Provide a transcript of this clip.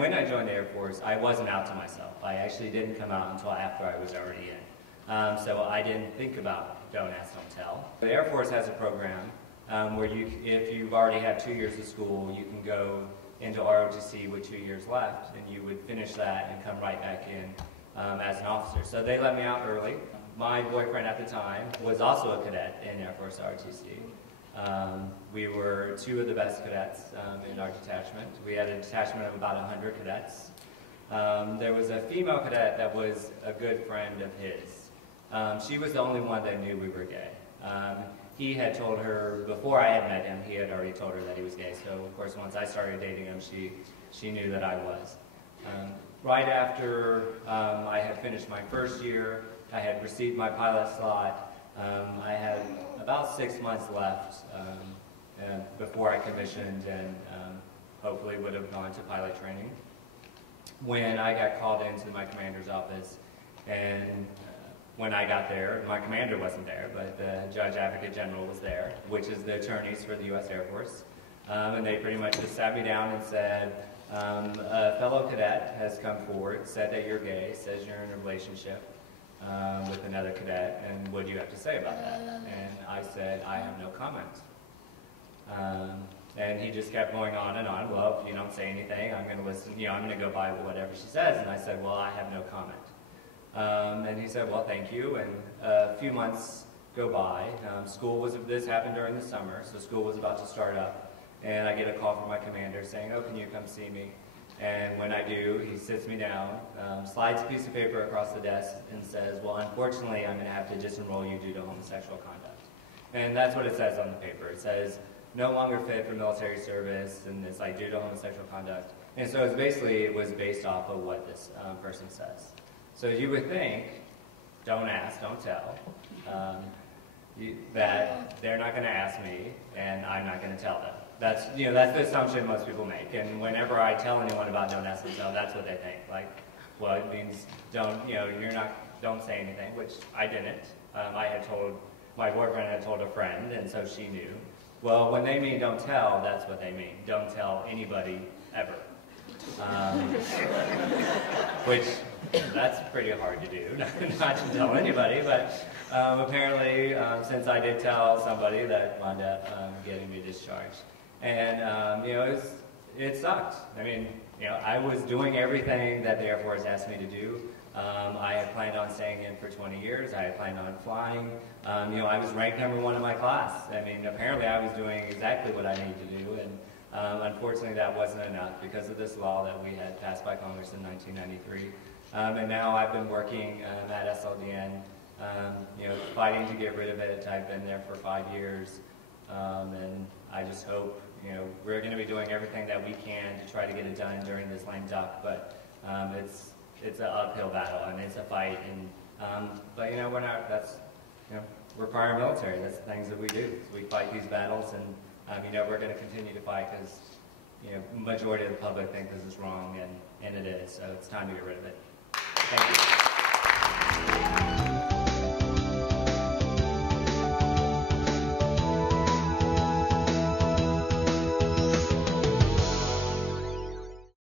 when I joined the Air Force, I wasn't out to myself. I actually didn't come out until after I was already in. So I didn't think about don't ask, don't tell. The Air Force has a program where if you've already had 2 years of school, you can go into ROTC with 2 years left, and you would finish that and come right back in as an officer. So they let me out early. My boyfriend at the time was also a cadet in Air Force ROTC. We were two of the best cadets in our detachment. We had a detachment of about 100 cadets. There was a female cadet that was a good friend of his. She was the only one that knew we were gay. He had told her, before I had met him, he had already told her that he was gay. So, of course, once I started dating him, she knew that I was. Right after I had finished my first year, I had received my pilot slot. I had about 6 months left before I commissioned and hopefully would have gone to pilot training, when I got called into my commander's office. And when I got there, my commander wasn't there, but the Judge Advocate General was there, which is the attorneys for the U.S. Air Force. And they pretty much just sat me down and said, a fellow cadet has come forward, said that you're gay, says you're in a relationship with another cadet, and what do you have to say about that? And I said, I have no comment. And he just kept going on and on. Well, if you don't say anything, I'm going to listen, I'm going to go by whatever she says. And I said, well, I have no comment. And he said, well, thank you. And a few months go by. This happened during the summer, so school was about to start up. And I get a call from my commander saying, oh, can you come see me? And when I do, he sits me down, slides a piece of paper across the desk, and says, well, unfortunately, I'm going to have to disenroll you due to homosexual conduct. And that's what it says on the paper. It says, no longer fit for military service, and it's like due to homosexual conduct. And so it was based off of what this person says. So you would think, don't ask, don't tell, that they're not going to ask me, and I'm not going to tell them. That's the assumption most people make. And whenever I tell anyone about don't ask, don't tell, that's what they think. Like, well, it means don't say anything, which I didn't. My boyfriend had told a friend, and so she knew. Well, when they mean don't tell, that's what they mean. Don't tell anybody ever. Which, that's pretty hard to do, not to tell anybody, but apparently, since I did tell somebody, that wound up getting me discharged. And, it sucked. I mean, I was doing everything that the Air Force asked me to do. I had planned on staying in for 20 years. I had planned on flying. I was ranked #1 in my class. I mean, apparently I was doing exactly what I needed to do, and unfortunately that wasn't enough because of this law that we had passed by Congress in 1993. And now I've been working at SLDN, fighting to get rid of it. I've been there for 5 years, and I just hope, we're going to be doing everything that we can to try to get it done during this lame duck, but it's an uphill battle, and it's a fight, and but we're not. We're prior military. That's the things that we do. So we fight these battles, and we're going to continue to fight because the majority of the public think this is wrong, and it is. So it's time to get rid of it. Thank you.